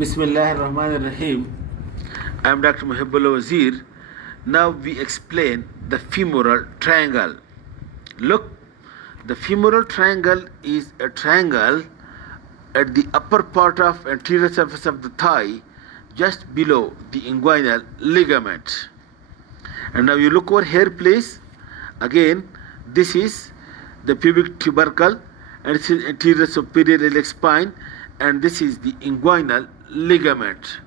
Bismillah ar-Rahman ar-Rahim. I am Dr. Mohibullah Wazir. Now we explain the femoral triangle. Look, the femoral triangle is a triangle at the upper part of anterior surface of the thigh, just below the inguinal ligament. And now you look over here, please. Again, this is the pubic tubercle, and this is anterior superior iliac spine, and this is the inguinal ligament.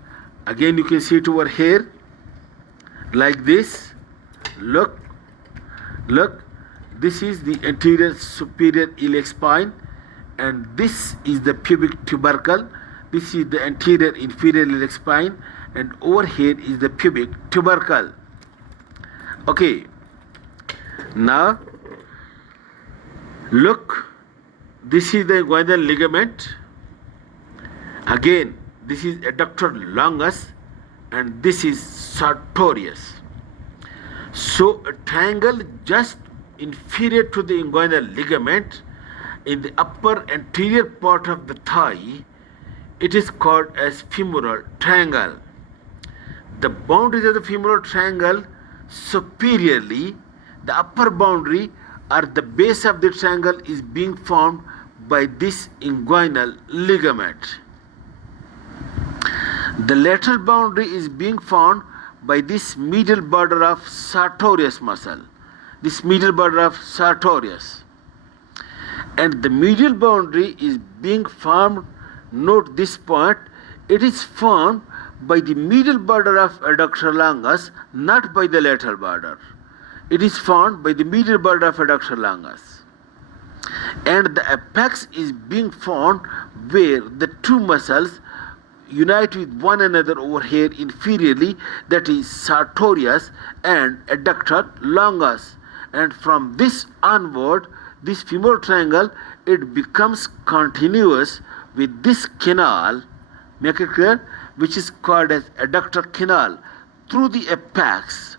Again, you can see it over here, like this. Look, this is the anterior superior iliac spine, and this is the pubic tubercle. This is the anterior inferior iliac spine, and over here is the pubic tubercle. Okay, now look, this is the inguinal ligament. Again, this is adductor longus, and this is sartorius. So a triangle just inferior to the inguinal ligament in the upper anterior part of the thigh, it is called as femoral triangle. The boundaries of the femoral triangle superiorly, the upper boundary or the base of the triangle is being formed by this inguinal ligament. The lateral boundary is being formed by this medial border of sartorius muscle, this medial border of sartorius. And the medial boundary is being formed, note this point, it is formed by the medial border of adductor longus, not by the lateral border. It is formed by the medial border of adductor longus. And the apex is being formed where the two muscles unite with one another over here inferiorly, that is sartorius and adductor longus. And from this onward, this femoral triangle, it becomes continuous with this canal, make it clear, which is called as adductor canal. Through the apex,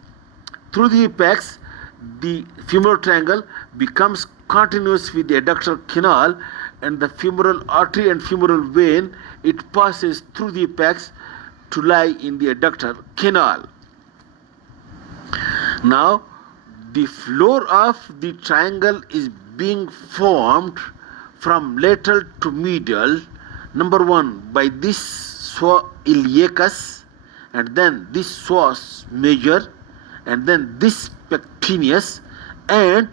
the femoral triangle becomes continuous with the adductor canal, and the femoral artery and femoral vein, it passes through the apex to lie in the adductor canal. Now, the floor of the triangle is being formed from lateral to medial. Number one, by this psoas iliacus, and then this psoas major, and then this pectineus, and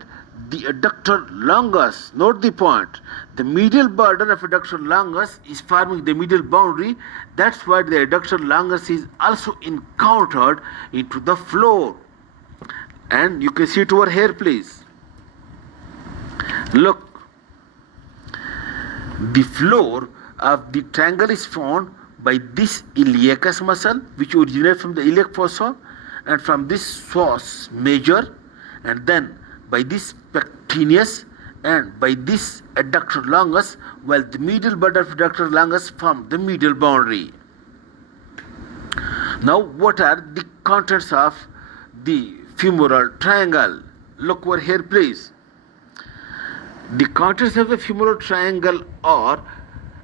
the adductor longus. Note the point. The medial border of adductor longus is forming the medial boundary. That's why the adductor longus is also encountered into the floor. And you can see it over here, please. Look, the floor of the triangle is formed by this iliacus muscle, which originates from the iliac fossa, and from this psoas major, and then by this pectineus, and by this adductor longus, while the medial border of adductor longus form the medial boundary. Now, what are the contents of the femoral triangle? Look over here, please. The contents of the femoral triangle are,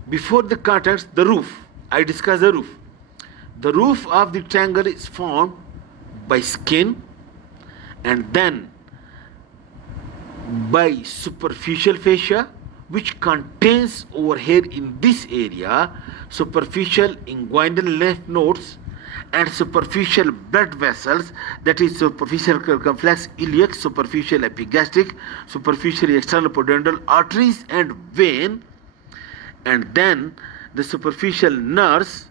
before the contents, the roof. I discussed the roof. The roof of the triangle is formed by skin, and then by superficial fascia, which contains over here in this area superficial inguinal lymph nodes and superficial blood vessels, that is superficial circumflex iliac, superficial epigastric, superficial external pudendal arteries and vein, and then the superficial nerves,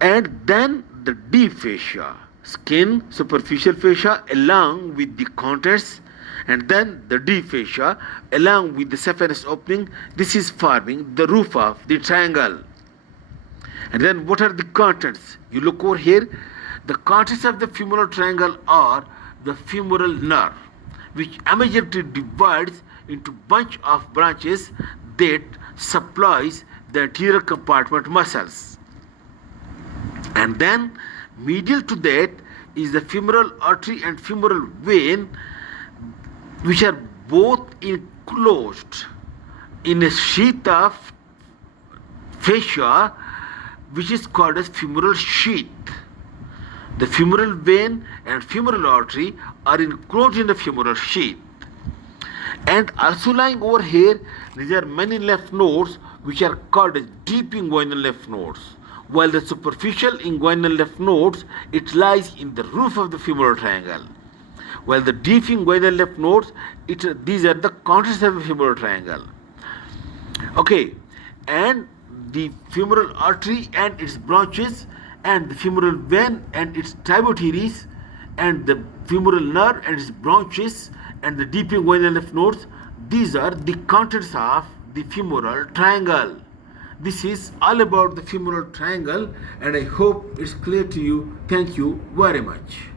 and then the deep fascia, skin, superficial fascia along with the contents, and then the deep fascia along with the saphenous opening. This is forming the roof of the triangle. And then what are the contents? You look over here. The contents of the femoral triangle are the femoral nerve, which immediately divides into bunch of branches that supplies the anterior compartment muscles. And then medial to that is the femoral artery and femoral vein, which are both enclosed in a sheath of fascia which is called as femoral sheath. The femoral vein and femoral artery are enclosed in the femoral sheath. And also lying over here, there are many lymph nodes which are called as deep inguinal lymph nodes. While the superficial inguinal lymph nodes, it lies in the roof of the femoral triangle. While the deep inguinal lymph nodes, these are the contents of the femoral triangle. Okay, and the femoral artery and its branches, and the femoral vein and its tributaries, and the femoral nerve and its branches, and the deep inguinal lymph nodes, these are the contents of the femoral triangle. This is all about the femoral triangle, and I hope it's clear to you. Thank you very much.